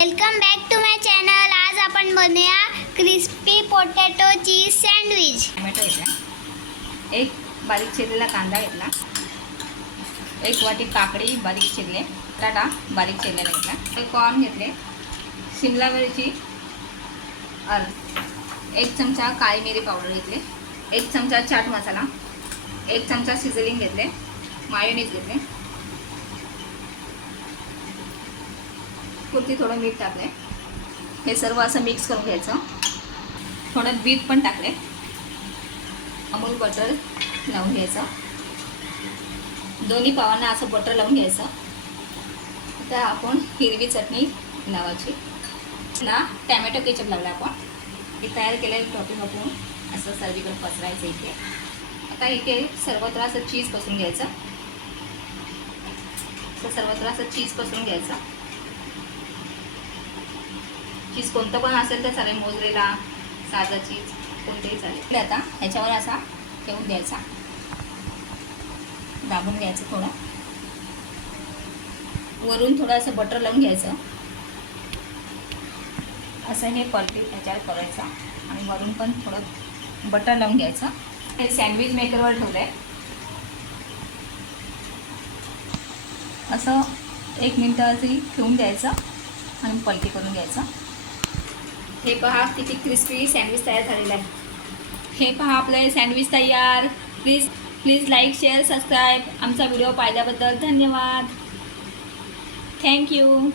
Welcome back to my channel. आज आपण बनवूया crispy potato cheese sandwich. Tomato घेतला, एक बारीक चिरलेला कांदा घेतला, एक वाटी काकडी बारीक चिरले, बटाटा बारीक चिरलेला घेतला, एक कॉर्न घेतले, शिमला मिरची एक चमचा काळी मिरी पावडर घेतले, एक चमचा चाट मसाला, एक चमचा सिझलिंग घेतले, मायोनीज घेतले, पुरती थोडं मीठ टाकले। हे सर्व असं मिक्स करून घ्यायचं। थोडं बीट पण टाकले, अमूल बटर लावून घ्यायचं, दोन्ही पावांना असं बटर लावून घ्यायचं। आता आपण हिरवी चटणी लावायची ना, टॅमॅटो केचप लावला आपण, हे तयार केलेलं टॉपिंग आपण असं सर्वीकडे पसरायचं इथे। आता इथे सर्वत्र असं चीज पसरून घ्यायचं, सर्वत्र असं चीज पसरून घ्यायचं। चीज कोणतं पण असेल तर चालेल, मोझरेला, साधा चीज कोणतेही चालेल। आता ह्याच्यावर असा ठेवून द्यायचा, दाबून घ्यायचं थोडं, वरून थोडं असं बटर लावून घ्यायचं, असं हे पलटी ह्याच्यावर करायचं आणि वरून पण थोडं बटर लावून घ्यायचं। हे सँडविच मेकरवर ठेवलं आहे, असं 1 मिनिट ठेवून द्यायचं आणि पलटी करून घ्यायचं। हे पहा किती क्रिस्पी सँडविच तयार झालेलं आहे। हे पहा आपलं सँडविच तयार। Please like, share, subscribe. आमचा व्हिडिओ पाहिल्याबद्दल धन्यवाद। थँक्यू।